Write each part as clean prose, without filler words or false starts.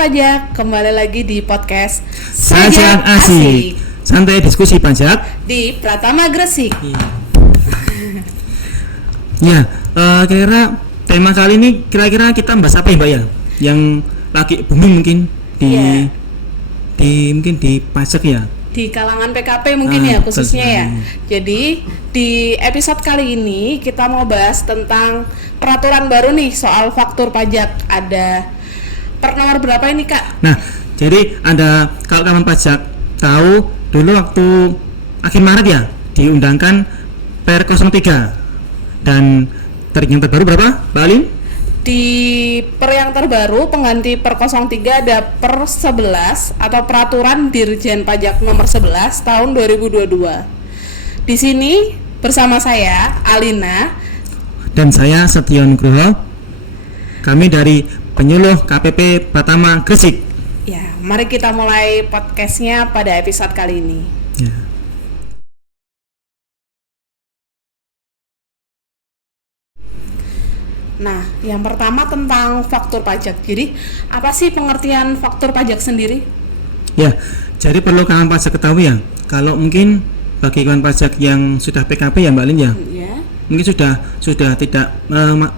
pajak, kembali lagi di podcast Sajak Asik, santai diskusi pajak di Pratama Gresik. Ya, kira tema kali ini kira-kira kita bahas apa ya Mbak ya? Yang lagi booming mungkin mungkin di pajak ya? Di kalangan PKP mungkin ya khususnya ya. Jadi di episode kali ini kita mau bahas tentang peraturan baru nih soal faktur pajak. Ada per nomor berapa ini Kak? Nah, jadi ada, kalau kawan pajak tahu dulu waktu akhir Maret ya diundangkan Per 03 dan yang terbaru berapa Mbak Alin? Di per yang terbaru pengganti per 03 ada per 11 atau peraturan Dirjen Pajak nomor 11 tahun 2022. Di sini bersama saya Alina Dan saya Setion Nugroho. Kami dari penyuluh KPP Pratama Gresik. Ya, mari kita mulai podcastnya pada episode kali ini. Ya. Nah, yang pertama tentang faktur pajak. Jadi, apa sih pengertian faktur pajak sendiri? Ya, jadi perlu kawan pajak ketahui ya. Kalau mungkin bagi kawan pajak yang sudah PKP ya Mbak Lin ya, mungkin sudah tidak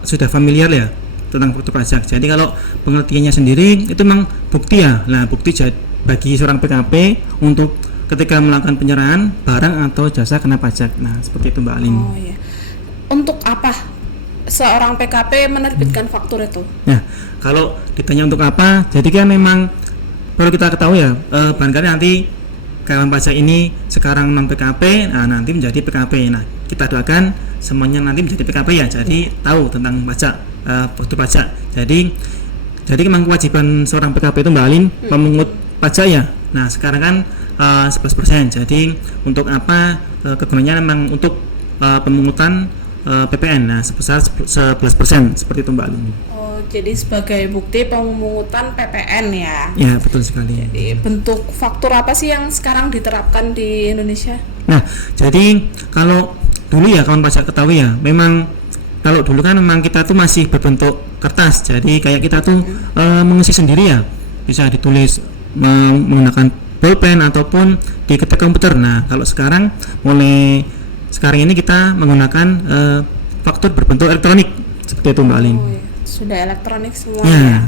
sudah familiar ya tentang faktur pajak. Jadi kalau pengertiannya sendiri itu memang bukti ya. Nah, bukti bagi seorang PKP untuk ketika melakukan penyerahan barang atau jasa kena pajak. Nah, seperti itu Mbak Lin. Oh iya. Untuk apa seorang PKP menerbitkan faktur itu? Nah, kalau ditanya untuk apa, jadi kan memang perlu kita ketahui ya, barangkali nanti kawan pajak ini sekarang non PKP, nah nanti menjadi PKP. Nah, kita doakan semuanya nanti menjadi PKP ya, jadi tahu tentang pajak, faktur pajak. Jadi memang kewajiban seorang PKP itu Mbak Alin memungut pajak ya. Nah, sekarang kan 11%. Jadi untuk apa kegunaannya memang untuk pemungutan PPN, nah sebesar 11%, seperti itu Mbak Alin. Oh, jadi sebagai bukti pemungutan PPN ya? Ya, betul sekali. Jadi bentuk faktur apa sih yang sekarang diterapkan di Indonesia? Nah, jadi kalau dulu ya kawan pajak ketahui ya, memang kalau dulu kan memang kita tuh masih berbentuk kertas, jadi kayak kita tuh mengisi sendiri ya, bisa ditulis menggunakan bolpen ataupun diketik komputer. Nah, kalau sekarang sekarang ini kita menggunakan faktur berbentuk elektronik seperti itu Mbak Alin. Oh, iya. Sudah elektronik semua Ya. ya.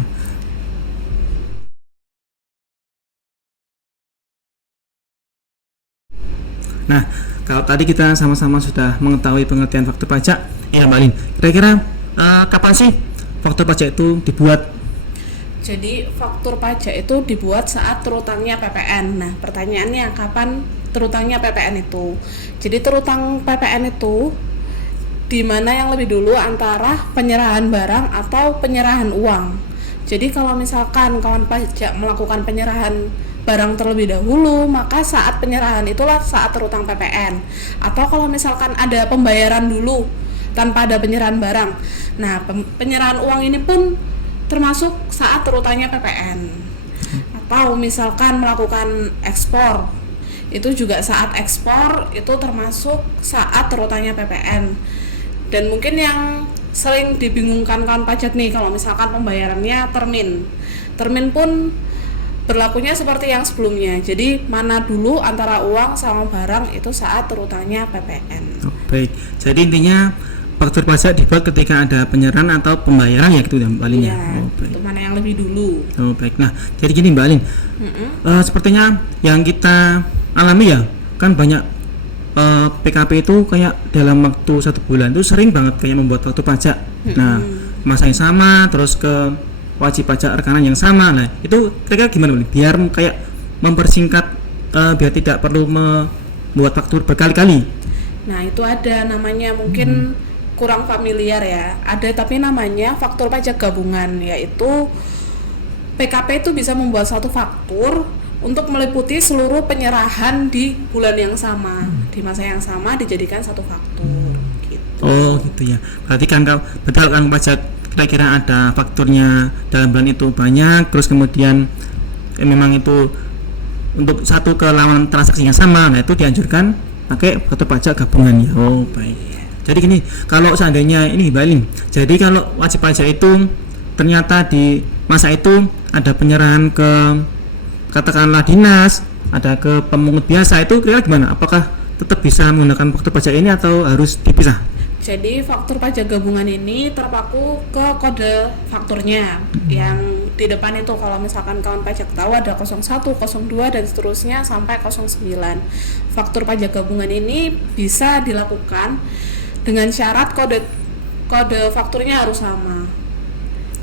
Nah, kalau tadi kita sama-sama sudah mengetahui pengertian faktur pajak, ya Mbak Alin, kira-kira kapan sih faktur pajak itu dibuat? Jadi faktur pajak itu dibuat saat terutangnya PPN. Nah, pertanyaannya kapan terutangnya PPN itu? Jadi terutang PPN itu di mana yang lebih dulu antara penyerahan barang atau penyerahan uang. Jadi kalau misalkan kawan pajak melakukan penyerahan barang terlebih dahulu, maka saat penyerahan itulah saat terutang PPN. Atau kalau misalkan ada pembayaran dulu tanpa ada penyerahan barang. Nah, penyerahan uang ini pun termasuk saat terutangnya PPN. Atau misalkan melakukan ekspor, itu juga saat ekspor itu termasuk saat terutangnya PPN. Dan mungkin yang sering dibingungkan kawan pajak nih, kalau misalkan pembayarannya termin pun berlakunya seperti yang sebelumnya. Jadi mana dulu antara uang sama barang itu saat terutangnya PPN. Oh, baik, jadi intinya faktur pajak dibuat ketika ada penyerahan atau pembayaran ya gitu ya Mbak Alin ya. Oh, itu mana yang lebih dulu. Oh baik, nah jadi gini Mbak Alin, sepertinya yang kita alami ya kan banyak PKP itu kayak dalam waktu 1 bulan itu sering banget kayak membuat faktur pajak. Nah, masa yang sama, terus ke wajib pajak rekanan yang sama. Nah itu kira-kira gimana Mbak? Biar kayak mempersingkat, biar tidak perlu membuat faktur berkali-kali. Nah itu ada namanya, mungkin kurang familiar ya, ada tapi namanya faktur pajak gabungan, yaitu PKP itu bisa membuat satu faktur untuk meliputi seluruh penyerahan di bulan yang sama, di masa yang sama dijadikan satu faktur gitu. Oh gitu ya, berarti kan betul kan pajak kira-kira ada fakturnya dalam bulan itu banyak, terus kemudian memang itu untuk satu kelawan transaksi yang sama, nah itu dianjurkan pakai faktur pajak gabungan ya. Oh baik. Jadi gini, kalau seandainya ini Mbak Lin, jadi kalau wajib pajak itu ternyata di masa itu ada penyerahan ke katakanlah dinas, ada ke pemungut biasa, itu kira-kira gimana? Apakah tetap bisa menggunakan faktur pajak ini atau harus dipisah? Jadi faktur pajak gabungan ini terpaku ke kode fakturnya yang di depan itu. Kalau misalkan kawan pajak tahu ada 01, 02 dan seterusnya sampai 09. Faktur pajak gabungan ini bisa dilakukan dengan syarat kode fakturnya harus sama.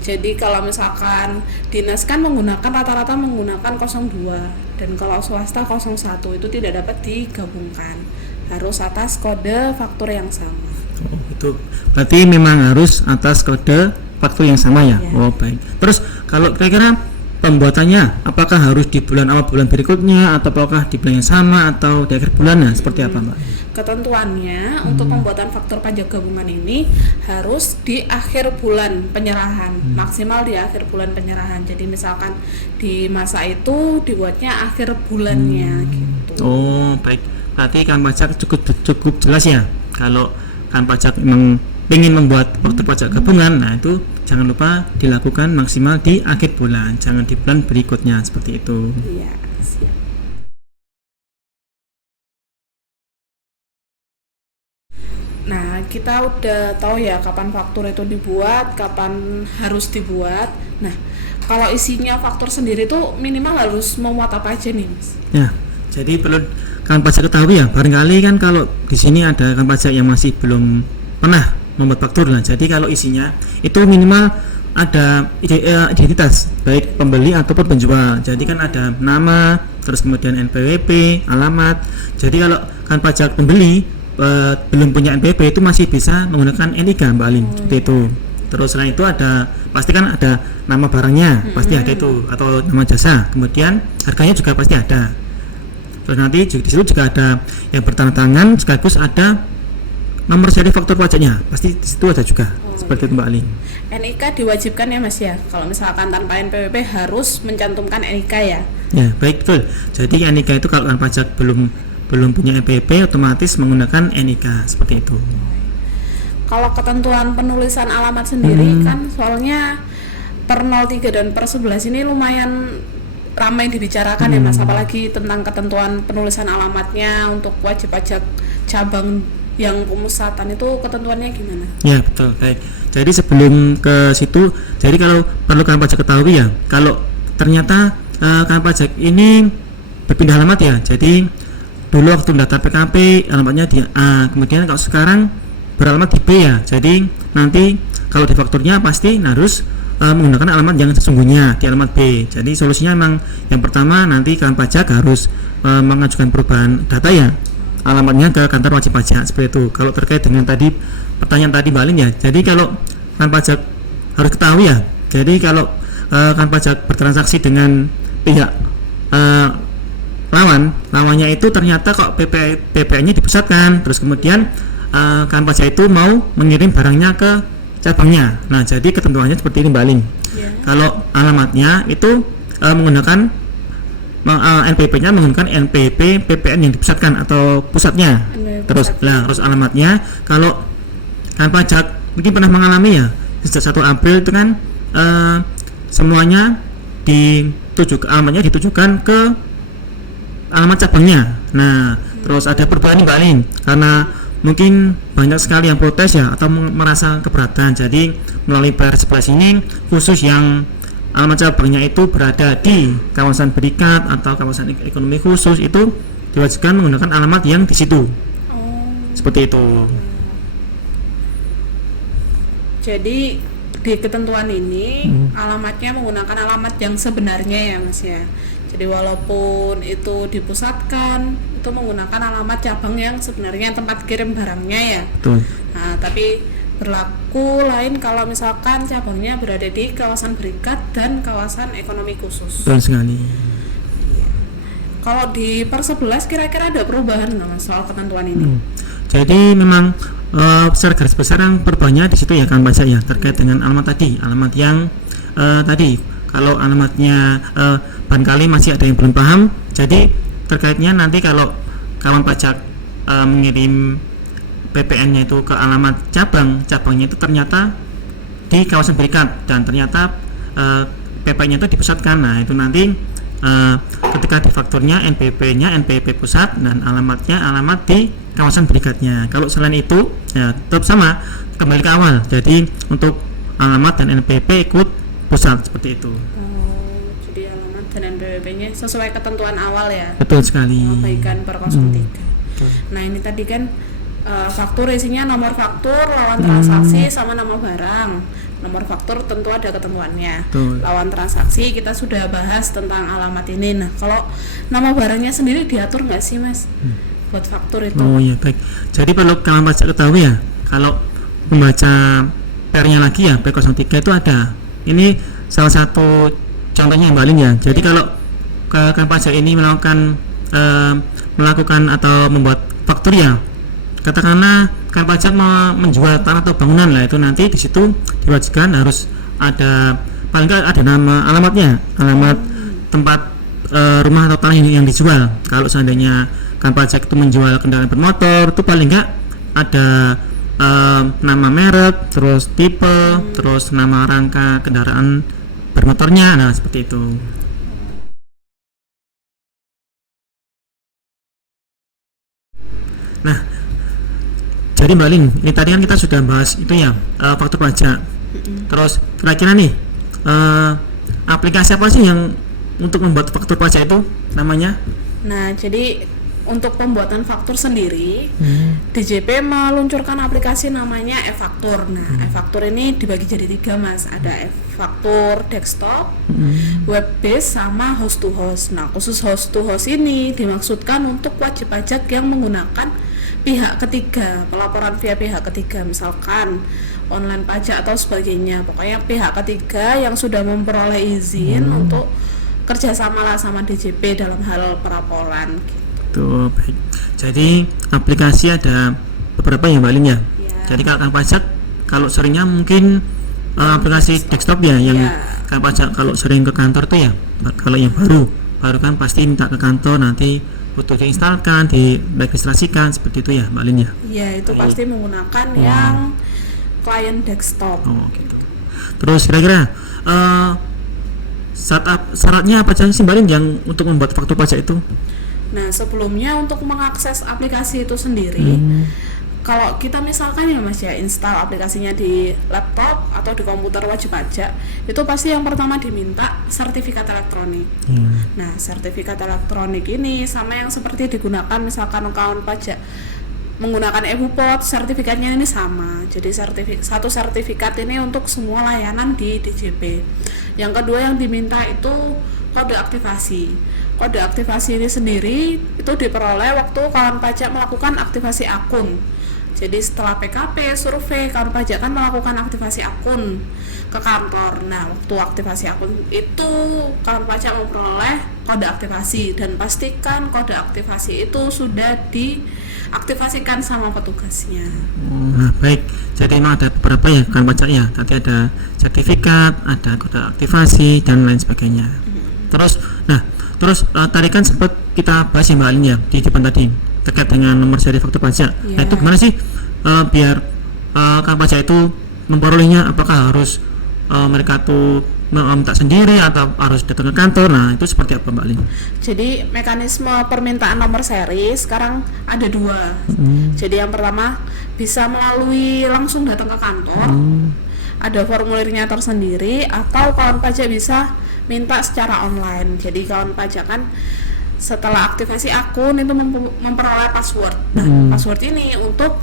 Jadi kalau misalkan dinas kan rata-rata menggunakan 02 dan kalau swasta 01 itu tidak dapat digabungkan. Harus atas kode faktur yang sama. Oh, itu berarti memang harus atas kode faktur yang sama ya? Ya. Oh baik. Terus kalau kira-kira pembuatannya apakah harus di bulan awal bulan berikutnya atau apakah di bulan yang sama atau di akhir bulan? Nah, seperti apa Mbak? Ketentuannya untuk pembuatan faktur pajak gabungan ini harus di akhir bulan penyerahan, maksimal di akhir bulan penyerahan. Jadi misalkan di masa itu dibuatnya akhir bulannya gitu. Oh baik. Berarti kan pajak cukup jelas ya. Kalau kan pajak memang ingin membuat faktur pajak gabungan, nah itu jangan lupa dilakukan maksimal di akhir bulan, jangan di bulan berikutnya, seperti itu. Iya, siap. Nah, kita udah tahu ya kapan faktur itu dibuat, kapan harus dibuat. Nah, kalau isinya faktur sendiri tuh minimal harus memuat apa aja nih, Mas? Ya, jadi perlu kan pajak ketahui ya, barangkali kan kalau di sini ada kan pajak yang masih belum pernah membuat faktur. Nah, jadi kalau isinya itu minimal ada identitas baik pembeli ataupun penjual. Jadi kan ada nama, terus kemudian NPWP, alamat. Jadi kalau kan pajak pembeli belum punya NPWP itu masih bisa menggunakan NIK Mbak Alin, seperti itu. Terus selain itu ada pasti kan ada nama barangnya, pasti ada itu, atau nama jasa. Kemudian harganya juga pasti ada. Terus nanti di situ juga ada yang bertanda tangan, sekaligus ada nomor seri faktur pajaknya, pasti di situ ada juga. Seperti itu Mbak Alin. NIK diwajibkan ya Mas ya. Kalau misalkan tanpa NPWP harus mencantumkan NIK ya. Ya, baik betul. Jadi NIK itu kalau kan pajak belum punya NPWP otomatis menggunakan NIK, seperti itu. Kalau ketentuan penulisan alamat sendiri kan soalnya per 03 dan per 11 ini lumayan ramai dibicarakan ya Mas, apalagi tentang ketentuan penulisan alamatnya untuk wajib pajak cabang yang pemusatan itu ketentuannya gimana? Ya betul, baik. Jadi sebelum ke situ, jadi kalau perlu kan pajak ketahui ya, kalau ternyata kan pajak ini berpindah alamat ya. Jadi dulu waktu mendaftar PKP alamatnya di A, kemudian kalau sekarang beralamat di B ya. Jadi nanti kalau di fakturnya pasti harus menggunakan alamat yang sesungguhnya di alamat B. Jadi solusinya memang yang pertama nanti kan pajak harus mengajukan perubahan data ya, alamatnya ke kantor wajib pajak, seperti itu. Kalau terkait dengan tadi pertanyaan tadi Mbak Alin ya, jadi kalau kan pajak harus ketahui ya, jadi kalau kan pajak bertransaksi dengan pihak lawannya itu ternyata kok PPN-nya dipusatkan, terus kemudian kan pajak itu mau mengirim barangnya ke cabangnya. Nah, jadi ketentuannya seperti ini Mbak Alin. Kalau alamatnya itu menggunakan NPP-nya menggunakan NPP PPN yang dipusatkan atau pusatnya. Terus alamatnya kalau kan pajak mungkin pernah mengalami ya, sejak 1 April itu kan semuanya alamatnya ditujukan ke alamat cabangnya. Nah, terus ada perubahan nih Mbak Alin, karena mungkin banyak sekali yang protes ya atau merasa keberatan. Jadi melalui PR11 ini khusus yang alamat cabangnya itu berada di kawasan berikat atau kawasan ekonomi khusus itu diwajibkan menggunakan alamat yang di situ. Seperti itu. Jadi di ketentuan ini alamatnya menggunakan alamat yang sebenarnya ya Mas ya. Jadi walaupun itu dipusatkan itu menggunakan alamat cabang yang sebenarnya tempat kirim barangnya ya. Betul. Nah, tapi berlaku lain kalau misalkan cabangnya berada di kawasan berikat dan kawasan ekonomi khusus. Betul sekali. Kalau di per 11 kira-kira ada perubahan nggak Mas soal ketentuan ini? Jadi memang secara garis besar yang perubahannya di situ ya kan pajak ya, terkait dengan alamat tadi, alamat yang tadi. Kalau alamatnya barangkali masih ada yang belum paham, jadi terkaitnya nanti kalau kawan pajak mengirim PPN-nya itu ke alamat cabangnya itu ternyata di kawasan berikat dan ternyata PP-nya itu dipusatkan. Nah itu nanti ketika di fakturnya NPP-nya NPP pusat dan alamatnya alamat di kawasan berikatnya. Kalau selain itu ya tetap sama, kembali ke awal. Jadi untuk alamat dan NPP ikut pusat seperti itu. Jadi alamat dan NPWP-nya sesuai ketentuan awal ya. Betul sekali. Perbaikan per 03. Nah ini tadi kan faktur isinya nomor faktur, lawan transaksi sama nama barang. Nomor faktur tentu ada ketentuannya. Betul. Lawan transaksi kita sudah bahas tentang alamat ini. Nah kalau nama barangnya sendiri diatur nggak sih Mas? Buat faktur itu. Oh iya baik. Jadi perlu kawan pajak ketahui ya, kalau membaca PR-nya lagi ya P03 itu ada. Ini salah satu contohnya Mbak Lin ya. Jadi kalau kawan pajak ini melakukan atau membuat faktur ya, katakanlah kan pajak mau menjual tanah atau bangunan lah, itu nanti di situ diwajibkan harus ada paling nggak ada nama alamatnya, alamat tempat rumah atau tanah yang dijual. Kalau seandainya kan pajak itu menjual kendaraan bermotor, itu paling nggak ada nama merek, terus tipe, terus nama rangka kendaraan bermotornya, nah seperti itu. Nah, jadi Mbak Lin, ini tadi kan kita sudah bahas itu ya, faktur pajak. Terus kira-kira nih, aplikasi apa sih yang untuk membuat faktur pajak itu namanya? Nah jadi untuk pembuatan faktur sendiri, DJP meluncurkan aplikasi namanya e-faktur. Nah, e-faktur ini dibagi jadi 3 Mas. Ada e-faktur desktop, web based, sama host to host. Nah, khusus host to host ini dimaksudkan untuk wajib pajak yang menggunakan pihak ketiga, pelaporan via pihak ketiga, misalkan online pajak atau sebagainya. Pokoknya pihak ketiga yang sudah memperoleh izin untuk kerjasama lah sama DJP dalam hal pelaporan. Tuh, baik. Jadi aplikasi ada beberapa ya Mbak Lin ya. Jadi kalau kan pajak kalau seringnya mungkin aplikasi desktop ya yang kan pajak kalau sering ke kantor tuh ya. Kalau yang baru kan pasti minta ke kantor, nanti butuh diinstalkan, diregistrasikan seperti itu ya Mbak Lin ya. Iya, itu pasti menggunakan yang klien desktop. Oh gitu. Terus kira-kira syaratnya apa aja sih Mbak Lin yang untuk membuat faktur pajak itu? Nah, sebelumnya untuk mengakses aplikasi itu sendiri, kalau kita misalkan ya Mas ya install aplikasinya di laptop atau di komputer wajib pajak, itu pasti yang pertama diminta sertifikat elektronik. Nah, sertifikat elektronik ini sama yang seperti digunakan misalkan kawan pajak menggunakan e-Bupot, sertifikatnya ini sama. Jadi satu sertifikat ini untuk semua layanan di DJP. Yang kedua yang diminta itu kode aktivasi. Kode aktivasi ini sendiri itu diperoleh waktu kawan pajak melakukan aktivasi akun. Jadi setelah PKP, survei, kawan pajak kan melakukan aktivasi akun ke kantor. Nah, waktu aktivasi akun itu kawan pajak memperoleh kode aktivasi dan pastikan kode aktivasi itu sudah diaktifasikan sama petugasnya. Nah, baik. Jadi memang ada beberapa ya kawan pajak ya. Tadi ada sertifikat, ada kode aktivasi dan lain sebagainya. Terus tadi kan sempat kita bahas ya Mbak Alin ya di depan tadi terkait dengan nomor seri faktur pajak. Nah itu gimana sih biar kan pajak itu memperolehnya? Apakah harus mereka tuh minta sendiri atau harus datang ke kantor? Nah itu seperti apa Mbak Alin? Jadi mekanisme permintaan nomor seri sekarang ada 2. Jadi yang pertama bisa melalui langsung datang ke kantor, ada formulirnya tersendiri, atau kawan pajak bisa minta secara online. Jadi kawan pajak kan setelah aktivasi akun itu memperoleh password. Nah, password ini untuk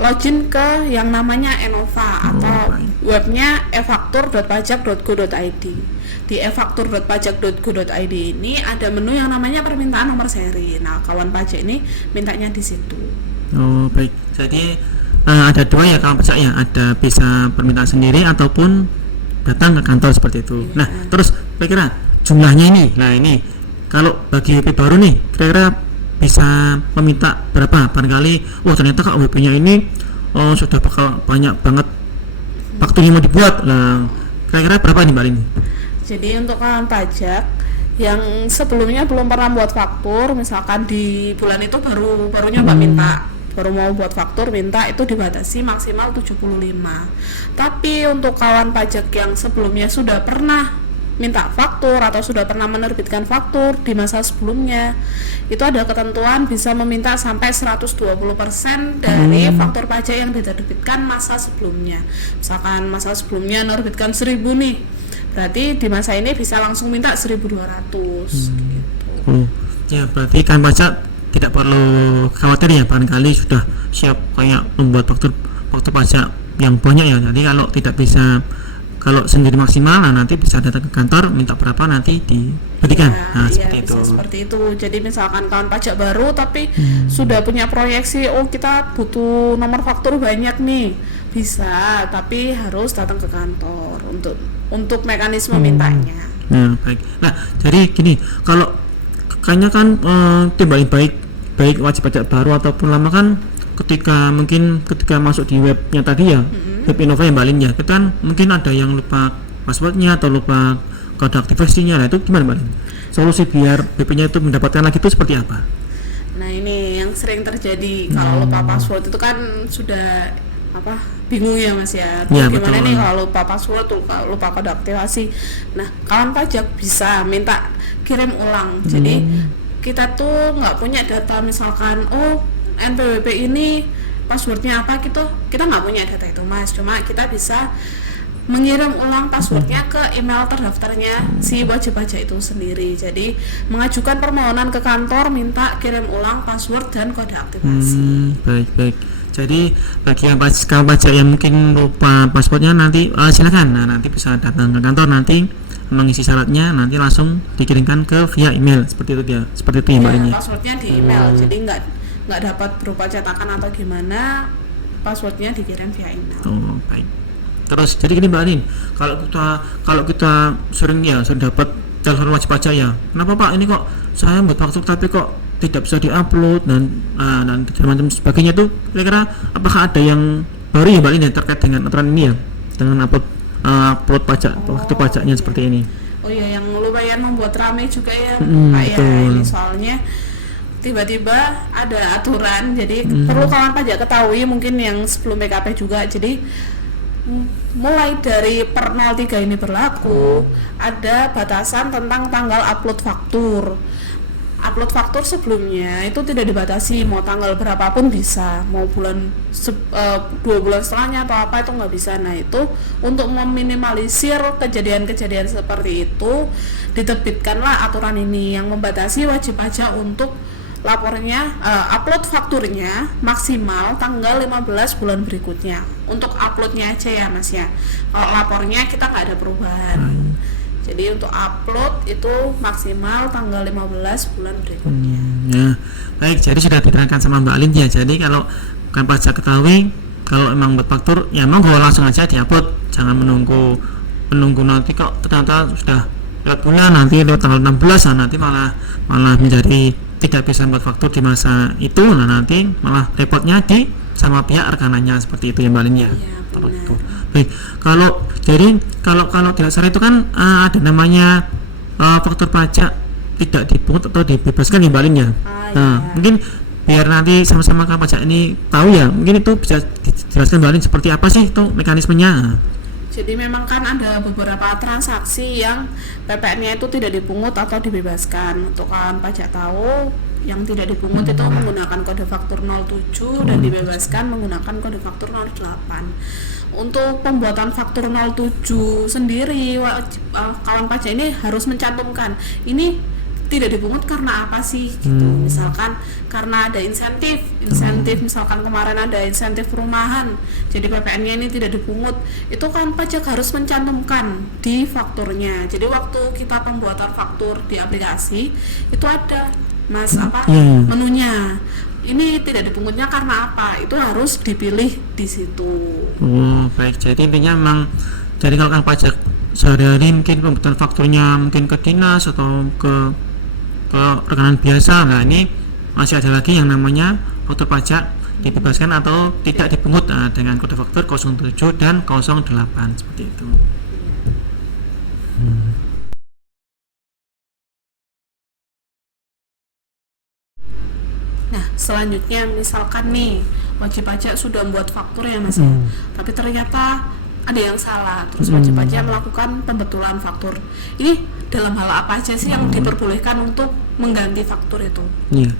login ke yang namanya Enova atau webnya efaktur.pajak.go.id. Di efaktur.pajak.go.id ini ada menu yang namanya permintaan nomor seri. Nah, kawan pajak ini mintanya di situ. Oh, baik. Jadi ada 2 ya kawan pajak ya, ada bisa permintaan sendiri ataupun datang ke kantor seperti itu. Nah, terus kira-kira jumlahnya ini. Nah, ini kalau bagi WP baru nih, kira-kira bisa meminta berapa? Barangkali, ternyata kak WP-nya ini sudah bakal banyak banget faktur yang mau dibuat. Nah, kira-kira berapa nih Mbak Lin? Jadi untuk kawan pajak yang sebelumnya belum pernah buat faktur, misalkan di bulan itu baru nyoba minta baru mau buat faktur minta itu dibatasi maksimal 75. Tapi untuk kawan pajak yang sebelumnya sudah pernah minta faktur atau sudah pernah menerbitkan faktur di masa sebelumnya, itu ada ketentuan bisa meminta sampai 120% dari faktur pajak yang diterbitkan masa sebelumnya. Misalkan masa sebelumnya menerbitkan 1.000 nih, berarti di masa ini bisa langsung minta 1.200 gitu. Ya berarti kan pajak tidak perlu khawatir ya, barangkali sudah siap kayak membuat faktur pajak yang banyak ya. Jadi kalau tidak bisa, kalau sendiri maksimal, nah nanti bisa datang ke kantor minta berapa nanti diberikan. Seperti itu. Bisa seperti itu. Jadi misalkan kawan pajak baru tapi sudah punya proyeksi, oh kita butuh nomor faktur banyak nih, bisa, tapi harus datang ke kantor untuk mekanisme mintanya. Nah baik. Nah jadi gini, kalau kayaknya kan timbal baik wajib pajak baru ataupun lama kan ketika masuk di webnya tadi ya, web Innova yang Balin ya, kita kan mungkin ada yang lupa passwordnya atau lupa kode aktivasinya. Nah itu gimana Balin? Solusi biar BP-nya itu mendapatkan lagi itu seperti apa? Nah ini yang sering terjadi kalau lupa password itu kan sudah bingung ya Mas ya. Gimana betul. Nih kalau lupa password, lupa kode aktivasi. Nah kawan pajak bisa minta kirim ulang. Jadi kita tuh nggak punya data, misalkan NPWP ini passwordnya apa gitu, kita nggak punya data itu Mas, cuma kita bisa mengirim ulang passwordnya ke email terdaftarnya si wajib pajak itu sendiri. Jadi mengajukan permohonan ke kantor minta kirim ulang password dan kode aktivasi. Baik. Jadi bagi kawan pajak yang mungkin lupa passwordnya nanti silakan, nanti bisa datang ke kantor, nanti mengisi syaratnya, nanti langsung dikirimkan ke via email seperti itu ya Mbak Lin. Passwordnya di email, jadi nggak dapat berupa cetakan atau gimana, passwordnya dikirim via email. Baik. Terus jadi gini Mbak Lin, kalau kita sering dapat telepon wajib pajak ya, kenapa Pak ini kok saya buat faktur tapi kok tidak bisa diupload dan macam sebagainya tuh, kira-kira apakah ada yang baru ya Mbak Lin ya terkait dengan aturan ini ya, dengan upload pajak waktu pajaknya seperti ini? Oh iya, yang lumayan membuat ramai juga ya Pak ya, ini soalnya tiba-tiba ada aturan, jadi perlu kawan pajak ketahui mungkin yang sebelum PKP juga. Jadi mulai dari per 03 ini berlaku ada batasan tentang tanggal upload faktur. Upload faktur sebelumnya itu tidak dibatasi, mau tanggal berapapun bisa, mau 2 bulan setelahnya atau apa itu nggak bisa. Nah itu untuk meminimalisir kejadian-kejadian seperti itu diterbitkanlah aturan ini yang membatasi wajib pajak untuk lapornya, upload fakturnya maksimal tanggal 15 bulan berikutnya. Untuk uploadnya aja ya Mas ya, kalau lapornya kita nggak ada perubahan. Jadi untuk upload itu maksimal tanggal 15 bulan berikutnya. Baik, jadi sudah diterangkan sama Mbak Lin ya. Jadi kalau kan pajak ketahui, kalau emang buat faktur ya emang langsung aja diupload, jangan menunggu nanti kok ternyata sudah lewat bulan, nanti lewat tanggal 16, nanti malah menjadi tidak bisa buat faktur di masa itu. Nah nanti malah repotnya sama pihak rekanannya, seperti itu ya Mbak Lin ya. Itu. Baik, kalau tidak salah itu kan ada namanya faktur pajak tidak dipungut atau dibebaskan ya Mbak Lin ya. Mungkin biar nanti sama-sama kan pajak ini tahu ya, mungkin itu bisa dijelaskan Mbak Lin seperti apa sih itu mekanismenya. Jadi memang kan ada beberapa transaksi yang PPN-nya itu tidak dipungut atau dibebaskan. Untuk kawan pajak tahu, yang tidak dipungut itu menggunakan kode faktur 07 dan dibebaskan menggunakan kode faktur 08. Untuk pembuatan faktur 07 sendiri, kawan pajak ini harus mencantumkan ini tidak dipungut karena apa sih gitu. Misalkan karena ada insentif misalkan kemarin ada insentif perumahan, jadi PPN-nya ini tidak dipungut, itu kan pajak harus mencantumkan di fakturnya. Jadi waktu kita pembuatan faktur di aplikasi itu ada Mas menunya, ini tidak dipungutnya karena apa, itu harus dipilih di situ. Baik, jadi intinya memang jadi kalau kan pajak sehari-hari mungkin pembuatan fakturnya mungkin ke dinas atau ke rekanan biasa, nah ini masih ada lagi yang namanya faktur pajak dibebaskan atau tidak dipungut dengan kode faktur 07 dan 08 seperti itu. Nah, selanjutnya misalkan nih wajib pajak sudah membuat faktur ya Mas ya, tapi ternyata ada yang salah, terus wajib pajak melakukan pembetulan faktur. Ini dalam hal apa aja sih yang diperbolehkan untuk mengganti faktur itu? Iya.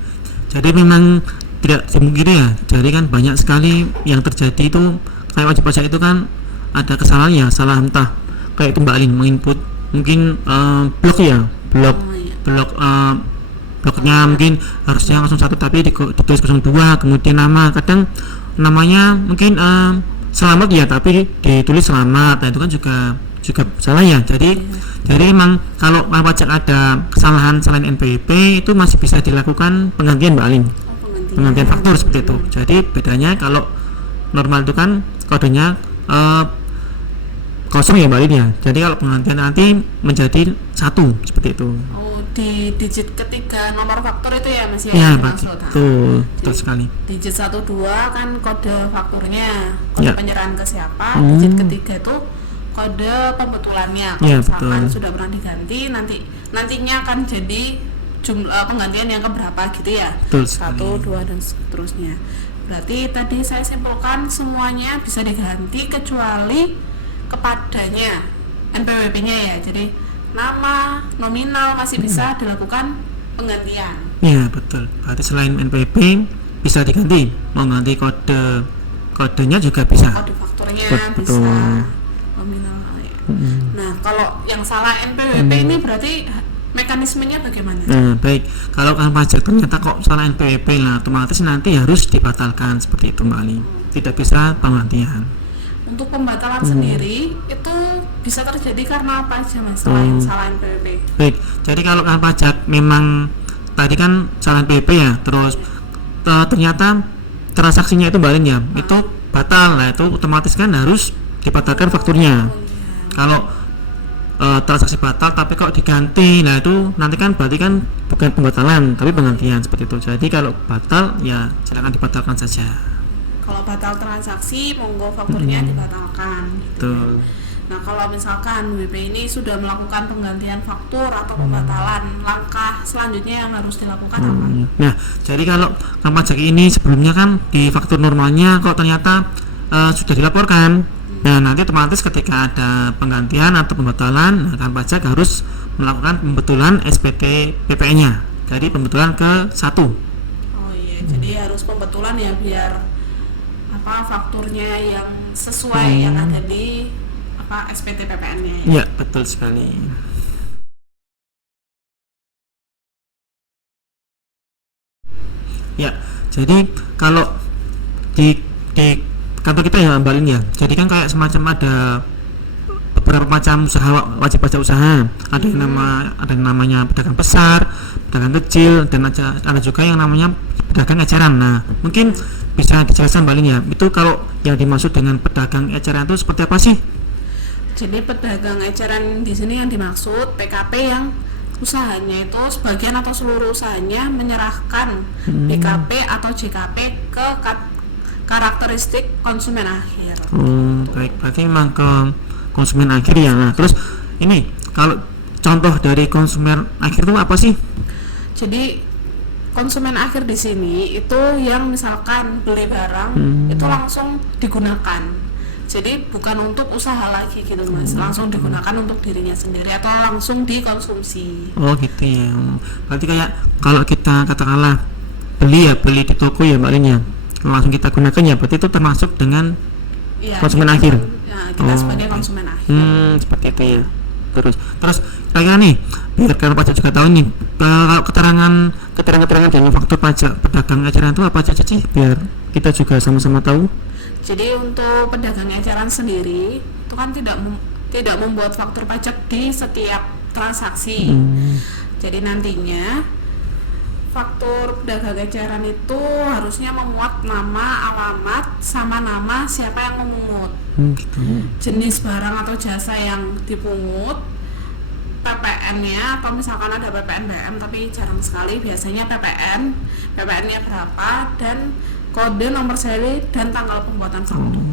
Jadi memang tidak dimungkiri ya. Jadi kan banyak sekali yang terjadi itu kayak wajib pajak itu kan ada kesalahan ya, salah entah kayak itu Mbak Alin menginput mungkin blok ya, blok Oh, iya. blok bloknya mungkin harusnya 01 tapi ditulis 02, kemudian nama kadang namanya mungkin selamat ya tapi ditulis selamat. Nah, itu kan juga salah ya. Jadi emang kalau pajak ada kesalahan selain NPWP itu masih bisa dilakukan penggantian Mbak Alin, penggantian faktur seperti itu. Jadi bedanya kalau normal itu kan kodenya kosong ya Mbak Alin ya. Jadi kalau penggantian nanti menjadi 1 seperti itu. Oh, di digit ketiga nomor faktur itu ya Mas ya? Ya, yang Pak. dimaksud. Betul sekali. Digit 12 kan kode fakturnya, kode Ya. penyerahan ke siapa. Digit ketiga itu kode pembetulannya. Kalau Ya, misalkan betul. sudah pernah diganti, nantinya akan jadi jumlah penggantian yang keberapa gitu ya? Betul sekali. 1, 2 dan seterusnya. Berarti tadi saya simpulkan semuanya bisa diganti kecuali kepadanya NPWP-nya ya. Jadi nama nominal masih bisa dilakukan penggantian. Ya, betul. Berarti selain NPWP bisa diganti, mau ganti kodenya juga bisa. Kode fakturnya Betul. bisa nominal ya. Nah, kalau yang salah NPWP ini berarti mekanismenya bagaimana? Nah, baik. Kalau kan pajak ternyata kok salah NPWP lah, otomatis nanti harus dibatalkan seperti itu Mbak Ali. Tidak bisa penggantian. Untuk pembatalan sendiri itu bisa terjadi karena apa aja Mas selain salah NPWP? Baik. Jadi kalau kan pajak memang tadi kan salah NPWP ya, terus ternyata transaksinya itu Mbak Alin ya, itu batal. Nah, itu otomatis kan harus dibatalkan fakturnya. Kalau transaksi batal tapi kok diganti, nah itu nanti kan berarti kan bukan pembatalan tapi penggantian seperti itu. Jadi kalau batal ya silakan dibatalkan saja. Kalau batal transaksi monggo fakturnya dibatalkan gitu. Betul. Nah, kalau misalkan WP ini sudah melakukan penggantian faktur atau pembatalan, langkah selanjutnya yang harus dilakukan apa? Nah, jadi kalau kan pajak ini sebelumnya kan di faktur normalnya kok ternyata sudah dilaporkan. Nah, nanti otomatis ketika ada penggantian atau pembatalan, nah, kan pajak harus melakukan pembetulan SPT PPN-nya. Jadi pembetulan ke 1. Oh iya, jadi harus pembetulan ya biar fakturnya yang sesuai yang ada di SPT PPN-nya. Iya, betul sekali. Ya, jadi kalau di kantor kita ya Mbak Lin ya, jadi kan kayak semacam ada beberapa macam usaha wajib pajak usaha. Ada yang namanya pedagang besar, pedagang kecil, dan ada juga yang namanya pedagang eceran. Nah, mungkin bisa dijelaskan Mbak Lin ya, itu kalau yang dimaksud dengan pedagang eceran itu seperti apa sih? Jadi pedagang eceran di sini yang dimaksud PKP yang usahanya itu sebagian atau seluruh usahanya menyerahkan BKP atau JKP ke karakteristik konsumen akhir. Baik, berarti memang ke konsumen akhir ya. Nah, terus ini kalau contoh dari konsumen akhir itu apa sih? Jadi konsumen akhir di sini itu yang misalkan beli barang itu langsung digunakan. Jadi bukan untuk usaha lagi gitu Mas, langsung digunakan untuk dirinya sendiri atau langsung dikonsumsi. Oh gitu ya. Berarti kayak kalau kita katakanlah beli di toko ya Mbak Lin ya, langsung kita gunakan ya, berarti itu termasuk dengan Ya, konsumen akhir. Kita sebagai konsumen akhir. Seperti itu ya. Terus kira-kira nih, biar kalian pajak juga tahu nih, kalau keterangan dalam faktur pajak pedagang eceran itu apa aja sih, biar kita juga sama-sama tahu. Jadi untuk pedagang eceran sendiri itu kan tidak membuat faktur pajak di setiap transaksi. Jadi nantinya faktur pedagang eceran itu harusnya memuat nama, alamat, sama nama siapa yang memungut, jenis barang atau jasa yang dipungut, PPN-nya atau misalkan ada PPN BM tapi jarang sekali, biasanya PPN-nya berapa, dan kode nomor seri dan tanggal pembuatan faktur.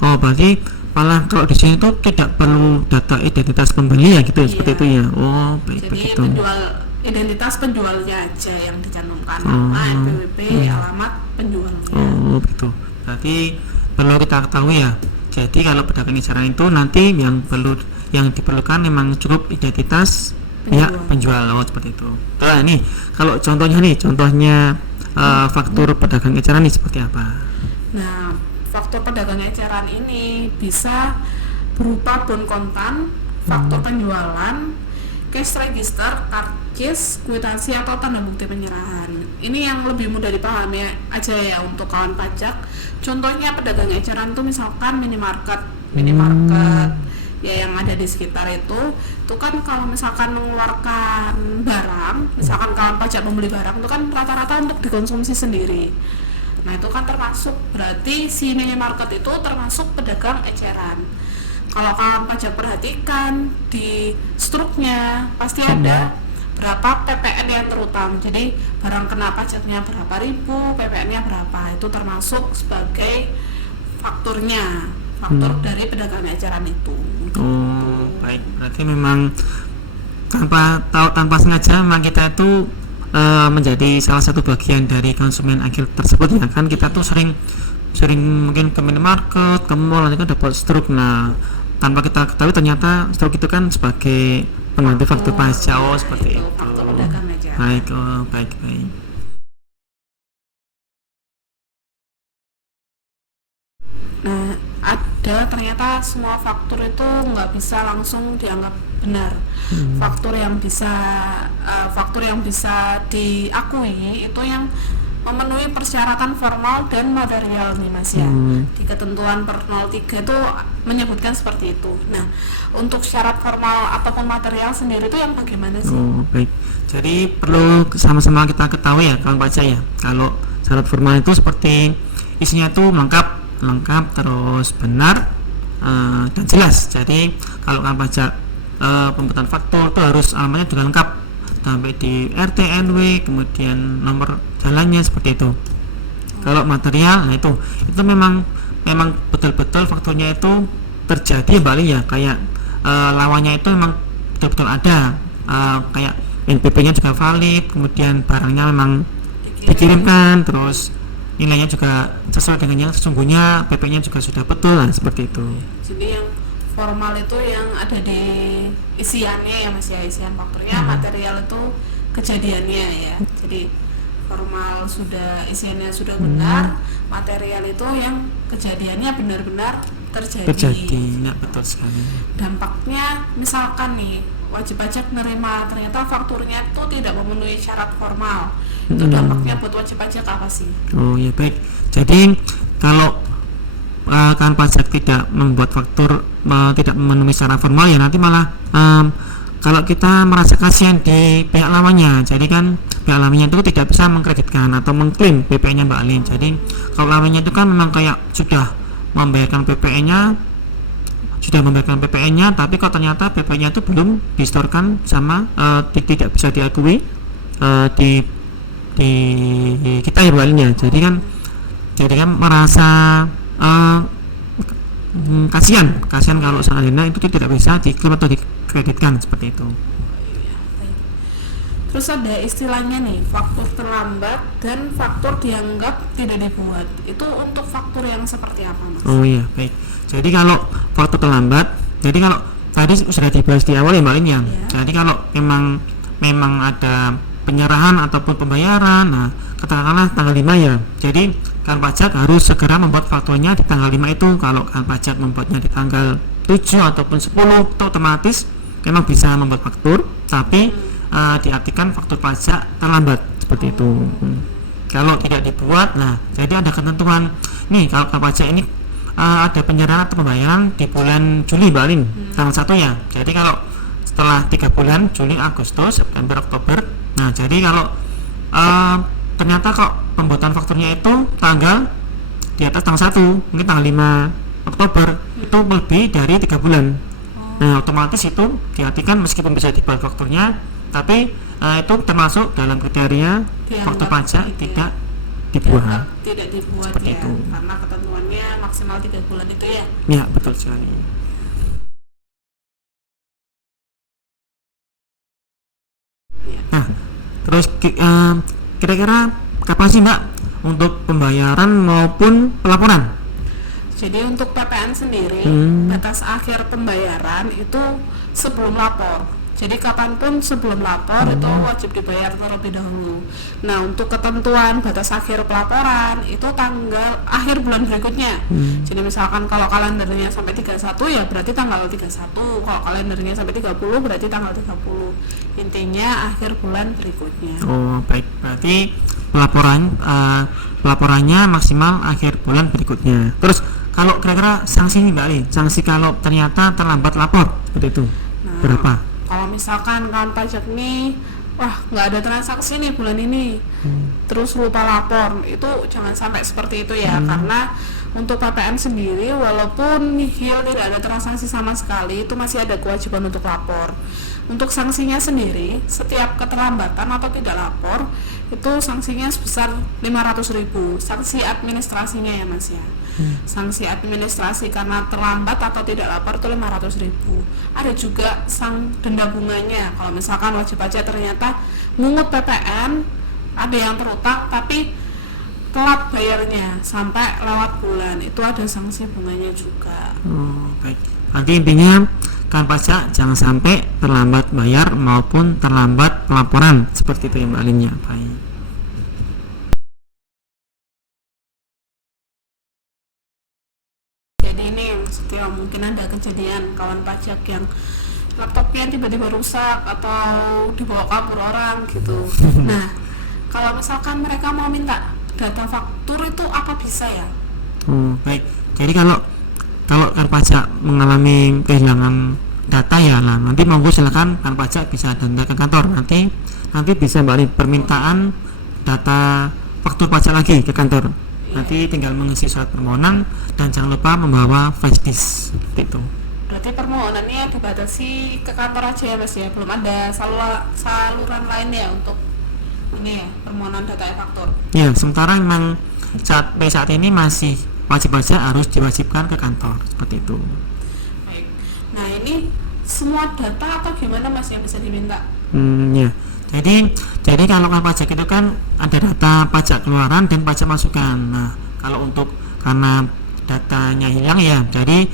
Oh, berarti malah kalau di sini tuh tidak perlu data identitas pembeli ya gitu, seperti itu ya. Oh, baik Jadi begitu. identitas penjualnya aja yang dicantumkan, nama, NPWP, alamat penjualnya. Oh begitu. Berarti perlu kita ketahui ya. Jadi kalau pedagang eceran itu nanti yang diperlukan memang cukup identitas pihak penjual. Oh seperti itu. Nah ini kalau contohnya faktur pedagang eceran ini seperti apa? Nah, faktur pedagang eceran ini bisa berupa bon kontan, faktur penjualan, cash register, karcis, kwitansi atau tanda bukti penyerahan. Ini yang lebih mudah dipahami aja ya untuk kawan pajak. Contohnya pedagang eceran itu misalkan minimarket ya yang ada di sekitar itu kan kalau misalkan mengeluarkan barang, misalkan kawan pajak membeli barang itu kan rata-rata untuk dikonsumsi sendiri. Nah itu kan termasuk, berarti si minimarket itu termasuk pedagang eceran. Kalau kawan pajak perhatikan di struknya pasti ada berapa PPN yang terutang. Jadi barang kena pajaknya berapa ribu, PPN-nya berapa, itu termasuk sebagai fakturnya, faktur dari pedagang eceran itu. Oh baik, berarti memang tanpa sengaja memang kita itu menjadi salah satu bagian dari konsumen akhir tersebut ya kan. Kita tuh sering mungkin ke minimarket, ke mall, nanti kan dapat struk. Nah tanpa kita ketahui ternyata struk itu kan sebagai pengganti faktur pajak. Oh seperti itu. Faktur pedagang eceran. Baik, baik. Nah, ternyata semua faktur itu nggak bisa langsung dianggap benar. Faktur yang bisa diakui itu yang memenuhi persyaratan formal dan material nih Mas ya. Di ketentuan per 03 itu menyebutkan seperti itu. Nah, untuk syarat formal ataupun material sendiri itu yang bagaimana sih? Oh baik. Jadi perlu sama-sama kita ketahui ya kawan pajak ya. Kalau syarat formal itu seperti isinya itu lengkap terus benar dan jelas. Jadi kalau kawan pajak pembuatan faktur itu harus alamatnya juga lengkap sampai di RT RW, kemudian nomor jalannya seperti itu. Kalau material, nah itu memang betul-betul fakturnya itu terjadi Mbak ya, kayak lawannya itu memang betul-betul ada, kayak NPP-nya juga valid, kemudian barangnya memang dikirimkan, terus nilainya juga sesuai dengan yang sesungguhnya, PP-nya juga sudah betul, nah seperti itu. Jadi yang formal itu yang ada di isiannya ya Mas ya, isian fakturnya. Material itu kejadiannya ya. Jadi formal isiannya sudah benar, material itu yang kejadiannya benar-benar terjadi. Ya betul sekali. Dampaknya misalkan nih wajib pajak menerima ternyata fakturnya itu tidak memenuhi syarat formal, itu dampaknya buat wajib pajak apa sih? Oh ya baik. Jadi kalau kan pajak tidak membuat faktur tidak memenuhi syarat formal ya nanti malah kalau kita merasa kasihan di pihak lawannya, jadi kan pihak lawannya itu tidak bisa mengkreditkan atau mengklaim PPN-nya Mbak Alin. Jadi kalau lawannya itu kan memang kayak sudah membayarkan PPN-nya, tapi kok ternyata PPN-nya itu belum distorkan sama tidak bisa diakui di kita ya Mbak Alin ya. Jadi kan merasa kasihan kalau seandainya itu tidak bisa diklaim atau dikreditkan seperti itu. Terus ada istilahnya nih, faktur terlambat dan faktur dianggap tidak dibuat. Itu untuk faktur yang seperti apa Mas? Oh iya baik. Jadi kalau faktur terlambat, jadi kalau tadi sudah dibahas di awal ya Mbak Lin ya. Jadi kalau memang ada penyerahan ataupun pembayaran, nah katakanlah tanggal 5 ya. Jadi kan pajak harus segera membuat fakturnya di tanggal 5 itu. Kalau kan pajak membuatnya di tanggal 7 ataupun 10 itu otomatis memang bisa membuat faktur, tapi diartikan faktur pajak terlambat seperti itu. Kalau tidak dibuat, nah jadi ada ketentuan nih kalau kan pajak ini ada penyerahan atau pembayaran di bulan Juli Mbak Lin, tanggal 1 ya. Jadi kalau setelah 3 bulan Juli, Agustus, September, Oktober, nah jadi kalau ternyata kok pembuatan fakturnya itu tanggal di atas tanggal 1, mungkin tanggal 5 Oktober, itu lebih dari 3 bulan. Nah otomatis itu diartikan meskipun bisa dibuat fakturnya, tapi itu termasuk dalam kriteria faktur pajak tidak dibuat. Tidak dibuat seperti ya, itu. karena ketentuannya maksimal 3 bulan itu ya. Ya betul sekali. Nah, terus kira-kira kapan sih Mbak untuk pembayaran maupun pelaporan? Jadi untuk PPN sendiri batas akhir pembayaran itu sebelum lapor. Jadi kapanpun sebelum lapor itu wajib dibayar terlebih dahulu. Nah untuk ketentuan batas akhir pelaporan itu tanggal akhir bulan berikutnya. Jadi misalkan kalau kalendernya sampai 31 ya berarti tanggal 31. Kalau kalendernya sampai 30 berarti tanggal 30. Intinya akhir bulan berikutnya. Oh baik, berarti pelaporannya maksimal akhir bulan berikutnya. Terus kalau kira-kira sanksi nih Mbak Ali, sanksi kalau ternyata terlambat lapor seperti itu berapa? Kalau misalkan kawan pajak nih, wah nggak ada transaksi nih bulan ini, terus lupa lapor, itu jangan sampai seperti itu ya, karena untuk PPN sendiri walaupun nihil tidak ada transaksi sama sekali, itu masih ada kewajiban untuk lapor. Untuk sanksinya sendiri, setiap keterlambatan atau tidak lapor itu sanksinya sebesar 500.000, sanksi administrasinya ya Mas ya. Sanksi administrasi karena terlambat atau tidak lapor itu 500.000. Ada juga denda bunganya kalau misalkan wajib pajak ternyata mungut PPN, ada yang terutang tapi telat bayarnya sampai lewat bulan, itu ada sanksi bunganya juga. Baik. Nanti intinya kan pajak jangan sampai terlambat bayar maupun terlambat pelaporan seperti itu ya Mbak Alinnya. Baik. Jadi ini setiap mungkin ada kejadian kawan pajak yang laptopnya tiba-tiba rusak atau dibawa kabur orang gitu. Nah kalau misalkan mereka mau minta data faktur itu apa bisa ya? Baik. Jadi kalau kan pajak mengalami kehilangan data ya, nah nanti monggo silakan kan pajak bisa datang ke kantor, nanti bisa balik permintaan data faktur pajak lagi ke kantor. Nanti tinggal mengisi surat permohonan dan jangan lupa membawa flash disk gitu. Berarti permohonannya dibatasi ke kantor aja ya Mas ya, belum ada saluran lain ya untuk ini ya permohonan data faktur. Ya, sementara memang saat ini masih wajib pajak harus diwajibkan ke kantor seperti itu. Baik. Nah ini semua data atau gimana Mas yang bisa diminta? Ya. Jadi kalau kan pajak itu kan ada data pajak keluaran dan pajak masukan. Nah kalau karena datanya hilang ya, jadi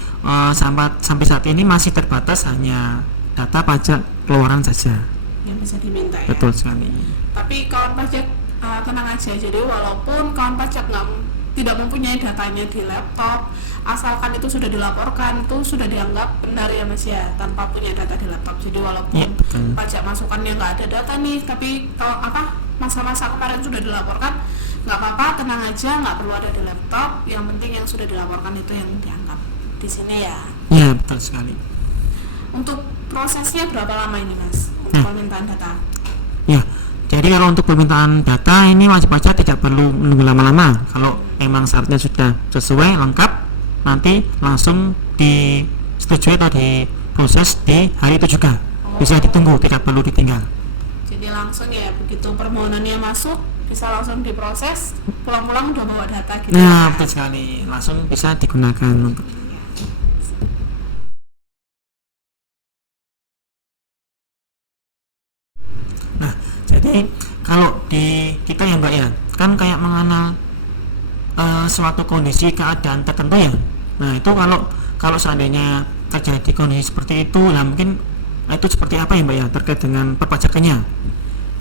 sampai saat ini masih terbatas hanya data pajak keluaran saja Yang bisa diminta ya. Betul sekali. Tapi kawan pajak tenang aja. Jadi walaupun kawan pajak tidak mempunyai datanya di laptop, asalkan itu sudah dilaporkan, itu sudah dianggap benar ya Mas ya, tanpa punya data di laptop. Jadi walaupun pajak masukannya nggak ada data nih, tapi kalau masa-masa kemarin sudah dilaporkan, nggak apa-apa, tenang aja, nggak perlu ada di laptop. Yang penting yang sudah dilaporkan itu yang dianggap di sini ya. Ya betul sekali. Untuk prosesnya berapa lama ini Mas untuk permintaan data? Ya. Jadi kalau untuk permintaan data ini wajib pajak tidak perlu menunggu lama-lama. Kalau memang syaratnya sudah sesuai lengkap, nanti langsung disetujui atau diproses di hari itu juga. Bisa ditunggu, tidak perlu ditinggal. Jadi langsung ya, begitu permohonannya masuk bisa langsung diproses, pulang-pulang udah bawa data gitu. Nah betul sekali, langsung bisa digunakan untuk. Nah, jadi kalau di kita ya Mbak ya, kan kayak mengenal suatu kondisi keadaan tertentu ya. Nah itu kalau seandainya terjadi kondisi seperti itu, nah mungkin itu seperti apa ya Mbak ya terkait dengan perpajakannya?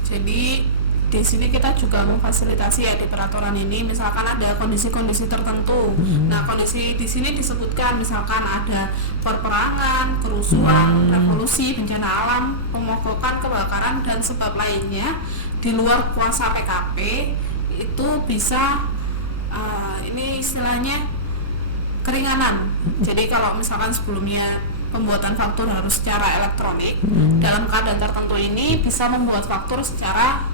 Jadi di sini kita juga memfasilitasi ya di peraturan ini, misalkan ada kondisi-kondisi tertentu. Nah kondisi di sini disebutkan misalkan ada perperangan, kerusuhan, revolusi, bencana alam, pemogokan, kebakaran dan sebab lainnya di luar kuasa PKP, itu bisa ini istilahnya keringanan. Jadi kalau misalkan sebelumnya pembuatan faktur harus secara elektronik, dalam keadaan tertentu ini bisa membuat faktur secara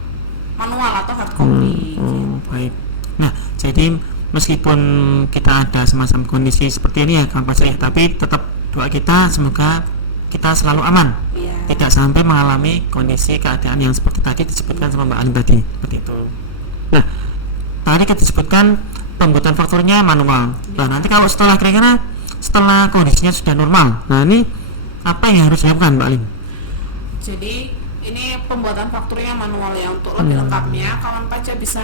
manual atau hard copy. Baik. Nah, jadi meskipun kita ada semacam kondisi seperti ini ya kawan pajak ya, tapi tetap doa kita semoga kita selalu aman, tidak sampai mengalami kondisi keadaan yang seperti tadi disebutkan sama Mbak Alin tadi, seperti itu. Nah, tadi kita disebutkan pembuatan fakturnya manual. Nah, nanti kalau setelah kondisinya sudah normal, nah ini apa yang harus dilakukan Mbak Alin? Jadi ini pembuatan fakturnya manual ya. Untuk lebih lengkapnya kawan pajak bisa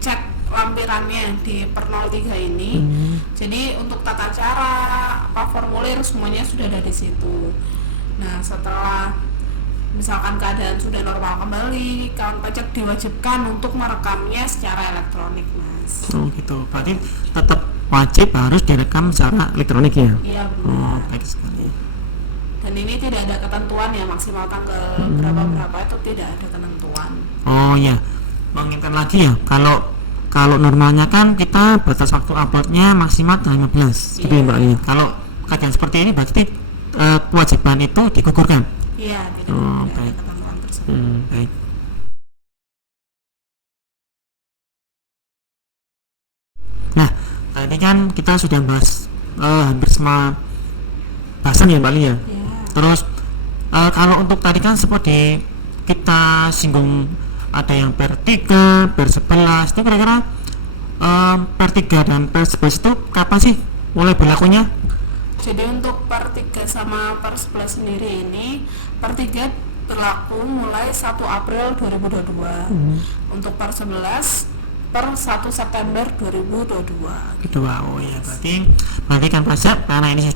cek lampirannya di per 03 ini. Jadi untuk tata cara, apa formulir semuanya sudah ada di situ. Nah, setelah misalkan keadaan sudah normal kembali, kawan pajak diwajibkan untuk merekamnya secara elektronik, Mas. Oh gitu. Berarti tetap wajib harus direkam secara elektronik ya. Iya Oh, benar. baik sekali. Dan ini tidak ada ketentuan ya maksimal tanggal berapa itu tidak ada ketentuan. Oh ya. Mengingatkan lagi ya, kalau normalnya kan kita batas waktu uploadnya maksimal tanggal 15. Gitu ya, Mbak ya. Kalau keadaan seperti ini berarti kewajiban itu digugurkan. Iya, tidak, Oh, tidak baik. ada ketentuan tersebut. Baik. Nah, tadi kan kita sudah bahas hampir semua bahasan ya Mbak Lia. Ya. Terus kalau untuk tadi kan seperti kita singgung ada yang per 3, per 11 itu kira-kira per 3 dan per 11 itu kapan sih mulai berlakunya? Jadi untuk per 3 sama per 11 sendiri ini, per 3 berlaku mulai 1 April 2022. Untuk per 11 per 1 September 2022. Gitu. Oh ya, berarti kan pajak karena ini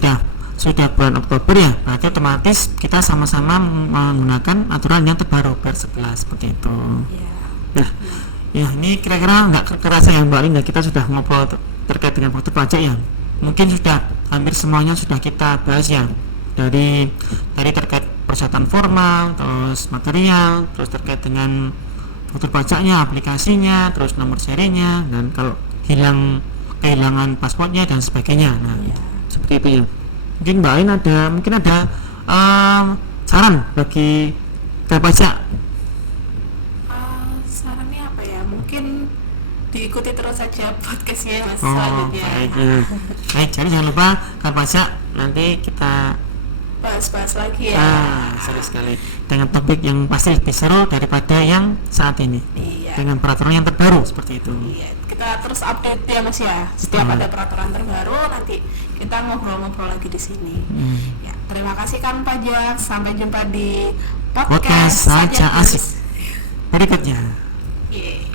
sudah bulan Oktober ya, berarti otomatis kita sama-sama menggunakan aturan yang terbaru per 11 seperti itu. Ya. Nah, ya ini kira-kira nggak kerasa ya Mbak Linda, kita sudah ngobrol terkait dengan faktur pajak ya. Mungkin sudah hampir semuanya sudah kita bahas ya, dari terkait persyaratan formal, terus material, terus terkait dengan faktur pajaknya, aplikasinya, terus nomor serinya, dan kalau kehilangan paspornya dan sebagainya. Nah, seperti itu ya. Mungkin Mbak Lin ada saran bagi pajak. Sarannya apa ya? Mungkin diikuti terus saja podcastnya Mas Oh, selanjutnya. baik, ya. Baik, jadi jangan lupa kan pajak nanti kita Bahas-bahas lagi ya. seru sekali dengan topik yang pasti lebih seru daripada yang saat ini. Iya. Dengan peraturan yang terbaru seperti itu. Iya, kita terus update ya Mas ya. Setiap ada peraturan terbaru nanti kita ngobrol-ngobrol lagi di sini. Ya, terima kasih kan pajak. Sampai jumpa di Podcast saja asik berikutnya. Yeay.